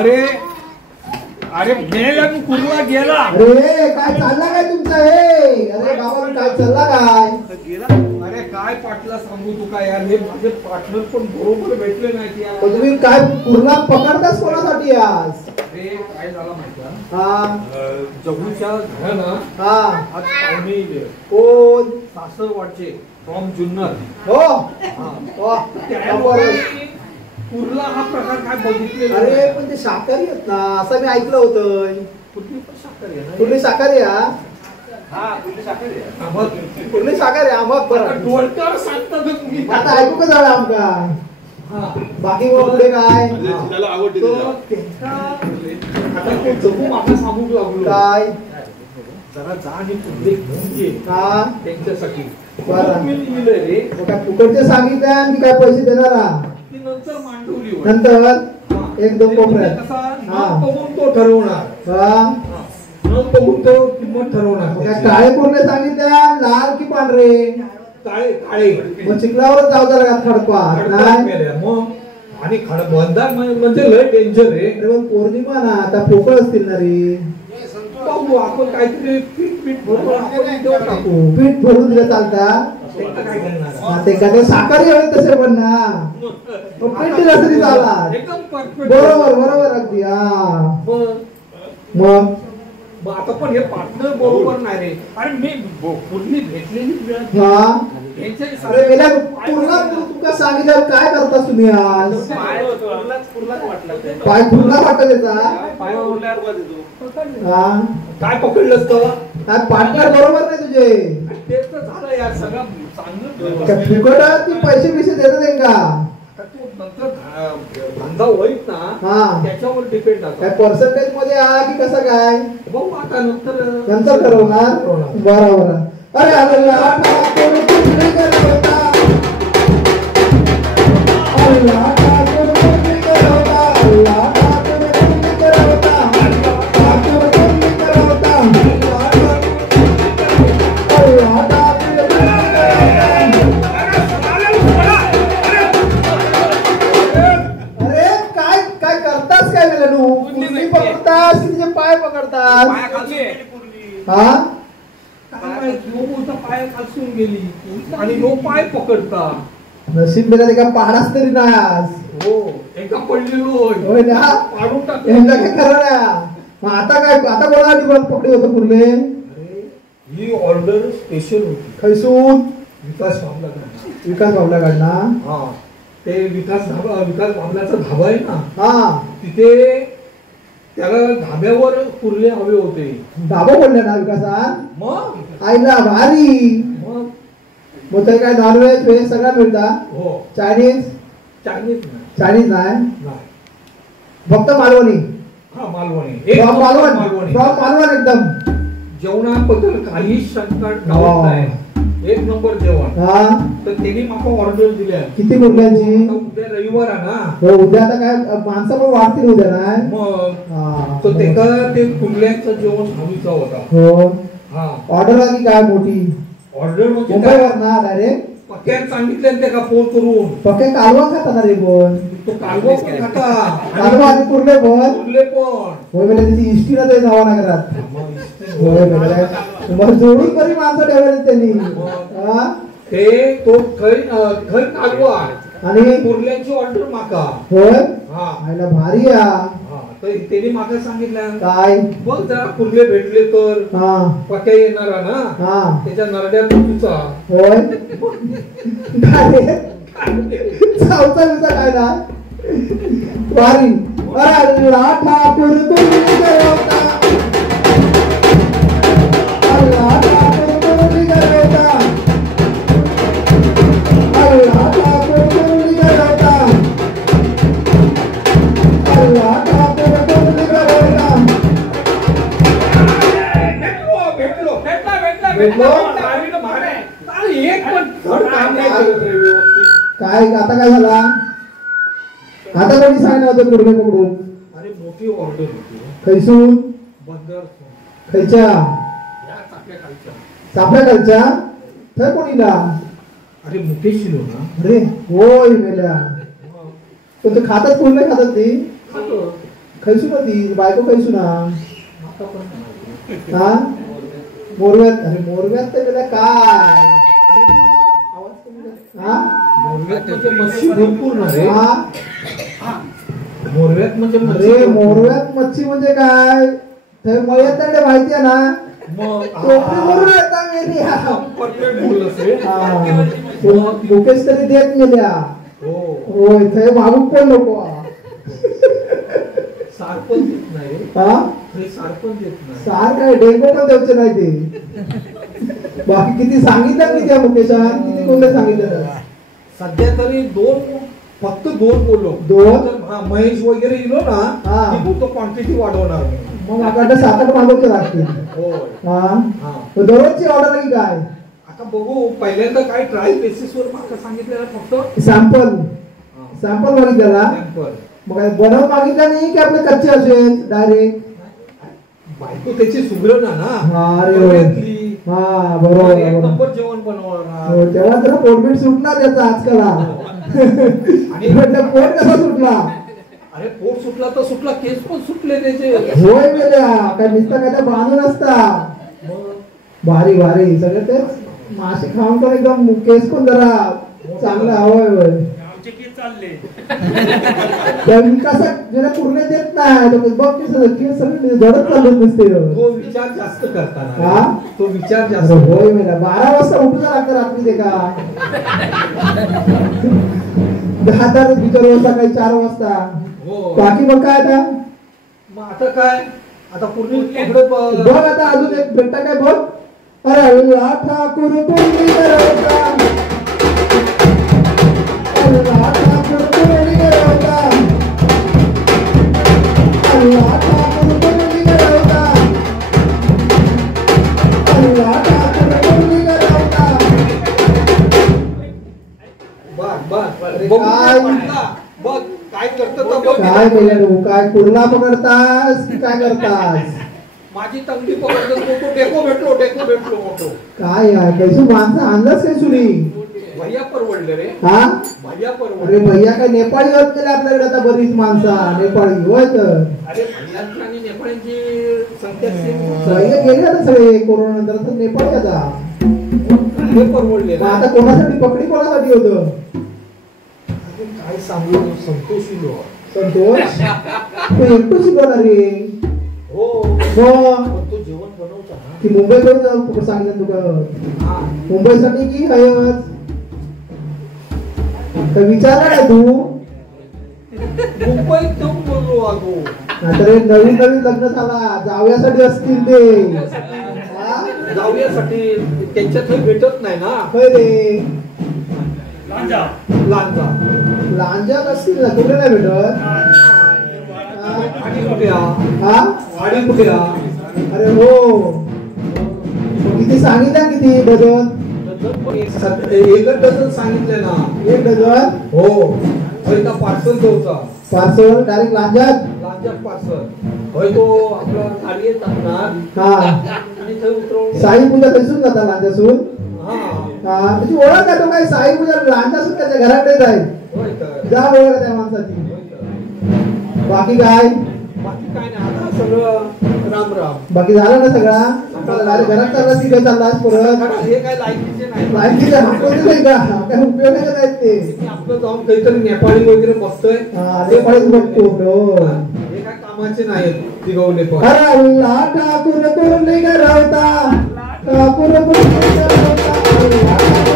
अरे अरे गेला तू कुर्ला गेला. अरे काय चालला काय तुमचा हे? अरे बाबा काय चालला काय गेला. अरे काय पाटला सांगू तू काय यार, हे माझे पार्टनर पण बरोबर भेटले नाही यार. तुम्ही काय कुर्ला पकडतास कोणासाठी आज? अरे काय झालं माहिती आहे? हा जगूच्या घरानं हा आज पाहुणे येले. कोण? सासरवाडचे फ्रॉम जुन्नर. हो कुर्ला हा प्रकार काय बघितले. अरे पण ते शाकाहारी आहेत ना असं मी ऐकलं होतं. कुठली पण शाकाहारी आहे ना. कुठली शाकाहारी हा? कुठली शाकाहारी आहे. कुठली शाकाहारी आमक बरं डोलकर सांगतात तुम्ही. आता ऐकू का झालं आमका. बाकी मग पुढे काय आता ते जगू आपल्या सांगू लागलो काय जरा जा आणि पुढे घेऊन ये हा त्यांच्यासाठी. बरं. रे काय फुकटचे सांगितले आणि काय पैसे देणार हा? ती नंतर मांडवली नंतर एक दोन कोपऱ्यात कसा न बघून तो ठरवणार. हा न बघून तो किंमत ठरवणार. काय काळे कोरले सांगितल्या लाल की पांढरे? काळे काळे. मग चिखलावरच जाऊ जरा खडपा नाही मग आणि बंधार म्हणजे लय डेंजर आहे. अरे पण पौर्णिमा ना आता पोकळ असतील ना रे. बघू आपण काहीतरी पीठ पीठ भरून आपण देऊ टाकू. पीठ भरून दिलं चालता काय करणार. ते काय साखर हवे तसे पण ना पीठ दिलं तरी चालला. एकदम परफेक्ट. बरोबर बरोबर अगदी हा. मग आता पण हे पार्टनर बरोबर नाही रे. अरे मी पूर्वी भेटलेली हा अरे गेल्या पूर्ण तुका सांगितलं काय करतास तुम्ही आज? पाय फुरला वाटत त्याचा काय पकडलंस का? काय पार्टनर बरोबर नाही तुझे. तेच तर झालं यार सगळं चांगलं. फुकटात की पैसे बिसे देतात का? धंदा होईल ना हा त्याच्यावर डिपेंड आहे. काय पर्सेंटेज मध्ये आहे की कसं काय? बघू आता नंतर ठरवणार. बरोबर. अरे अल्लाह पाय पकडतात. हा पाय खालसून गेली आणि नो पाय पकडता. नशीब मेला का पहाडाच तरी नाही आज. हो एका पडलेलो होय ना पाडून टाक. काय खरं मग आता काय आता कोणासाठी पकडे होतं कुर्ले? ही ऑर्डर स्पेशल होती. खैसून? विकास बाबला. विकास बाबलाकडनं. हा ते विकास बाबलाचा धाबा आहे ना. हा तिथे त्याला धाब्यावर कुर्ले हवे होते. धाबा बोलले ना विकासात. मग आईला भारी. मग ते काय नॉनव्हेज व्हेज सगळं मिळतं. हो चायनीज? चायनीज नाही फक्त मालवणी. हा मालवणी. मालवण एकदम जेवणाबद्दल काही शंका नाही. एक नंबर जेवण. हा तर त्यांनी मला ऑर्डर दिल्या. किती कुर्ल्यांची? उद्या रविवार आहे ना. हो उद्या आता काय माणसं पण वाढतील उद्या नाही. मग ते कुर्ल्यांचं जेवण हवीचा होता. हो हा ऑर्डर आली काय मोठी? ऑर्डर मुंबईवर ना डायरेक्ट पक्क्यात सांगितलं ते का फोन करून. पक्के कालवा खाता ना रे पण. तो कालवा पण खाता. कालवा आणि कुर्ले पण. होय म्हणजे त्याची हिस्ट्री ना ते जावा ना घरात. होय जोडून बरी माणसं ठेवली त्यांनी. ते तो खै कालवा आणि कुर्ल्यांची ऑर्डर माका. होय हा आयला भारी या. त्यांनी माका सांगितलं काय बघ जरा कुर्ले भेटले तर पक्या येणार ना. त्याच्या नरड्यात तुझा. होय चावचा बिचा काय ना भारी. अल्लाह ठाकूर तुम्ही करवता. अल्लाह ठाकूर तुम्ही करवता. अल्लाह ठाकूर तुम्ही करवता. अल्लाह ठाकूर तुम्ही करवता. भेटलो एक पण काम नाही करत रे व्यवस्थित. काय आता काय झाला? आता कोणी सांगितलं होतं कुर्ले पकडून? अरे मोठी ऑर्डर होती. खैसून? बंदर खैच्या? चाफ्या खालच्या? तर कोणीला? अरे मुकेश शिलो ना. अरे होय मेल्या. पण ते खातात कोण नाही खातात ती? खैसून होती बायको खैसून आता पण नाही. हा मोरव्यात अरे मोरव्यात तर गेला काय आवाज कमी कर. हा मोरव्यात म्हणजे मच्छी भरपूर ना रे. हा मोरव्यात म्हणजे मच्छी अरे भरपूर. मोरव्यात मच्छी म्हणजे काय ते मयत माहिती आहे ना मग टोपली भरून येतात मेली हा. परफेक्ट बोललास रे. हा. मुकेश तरी देत मेल्या हो होय थंय मागून पण नको सार पण देत नाही रे. हा हे सार पण देत नाही. सार काय डेंगो पण द्यायचे नाही ते बाकी किती सांगितलं किती मुकेशान किती कोणते सांगितलं सध्या तरी फक्त दोन बोललो. दोन? तर हा महेश वगैरे इलो ना हा. की बोलतो क्वांटिटी वाढवणार. मग आता 7-8 मागवचे लागतील होय. हा हा. मग दररोजची ऑर्डर की काय आता बघू पहिल्यांदा काय ट्रायल बेसिस वर माका सांगितलेलं फक्त सॅम्पल सॅम्पल मागितलेला सॅम्पल. मग काय बनवून मागितलं नाही की आपले कच्चे असेल डायरेक्ट बायको त्याची सुगरण ना हा रे पुण्यातली. हा बरोबर एक बरोबर. नंबर जेवण बनवणार. हो, तेव्हा जरा पोटबीट सुटला त्याचा आजकाल आणि म्हटलं पोट कसा सुटला अरे पोट सुटला तर सुटला केस पण सुटले त्याचे. होय गेल्या काय नुसतं काय त्या बांधून असता भारी भारी सगळं तेच मासे खाऊन पण एकदम केस पण जरा चांगला होय होय आमचे केस चालले त्या विकासात ज्याला पूर्ण देत नाही तो बघ केस सगळे झडत चालत नसते तो विचार जास्त हा? करताना तो विचार अरे जास्त. होय मेला 12 वाजता उठून लागतं रात्री ते का 10 बिचार सकाळी 4 वाजता हो. बाकी मग काय आता मग आता काय आता पूर्वी इकडे बघ आता अजून एक भेटता काय बघ अरे अल्लाह ठाकूर पुंडी करवता अल्लाह ठाकूर पुंडी करवता अल्लाह ठाकूर पुंडी करवता अल्लाह ठाकूर पुंडी करवता बघ बघ काय? बघ काय करतो तर बघ. काय बोललो काय कुर्ला पकडतास की काय करतास माझी तंगडी पकडतो तो डेको भेटलो मोठो. काय यार कैसू माणसं आणलंच काय सुनी भैया परवडले रे. हा भैया अरे परवडले. भैया काय नेपाळी होत गेले आपल्याकडे आता बरीच माणसा नेपाळी होय तर अरे भैयांची आणि नेपाळ्यांची संख्या सेम. भैया गेले आता सगळे कोरोना नंतर तर नेपाळी आता हे परवडले मग ना. आता कोणासाठी पकडी कोणासाठी होतं काय सांगू संतोषी संतोष तू एकटो शिकवणार रे हो मग पण तो जेवण बनवता ना. की मुंबईकडे जाऊ सांगितलं तुला हा. मुंबईसाठी की हयच तर विचारला काय तू मुंबईत जाऊन बोललो अगो. नाहीतर नवीन नवीन लग्न झाला जावयासाठी असतील ते हा? जाऊयासाठी त्यांच्यात हे भेटत नाही ना. होय रे लांजा लांजा लांजात असतील ना तुला नाही भेटत आणि कुठे हा आणि कुठे अरे हो मग किती सांगितलं किती डझन एकच डझन सांगितले ना. 1 डझन हो का पार्सल द्यायचा. पार्सल डायरेक्ट लांजात लांजात पार्सल होय. तो आपला गाडी येतात ना हा आणि ते उतरवून साई पूजा तसून जाता लांजासून हा हा त्याची ओळख आहे तो काय साई पूजा लांजासून त्याच्या घराकडे जाईल होय तर. जा ओळख त्या माणसाची होय तर. बाकी काय बाकी काय नाही आता सगळं राम राम. बाकी झालं ना सगळा घरात चालला तिकडे चाललास परत हे काय लायकीचे नाही. माहिती दाखवते नाही का काय उपयोग नाही का ते मी आपलं जाऊन काहीतरी नेपाळी वगैरे बसतोय. हा ते पण बघतो हो. हे काय कामाचे नाहीत तिघवले पण. अरे अल्लाह ठाकूर पुंडी करवता ठाकूर पुंडी करवता अल्लाह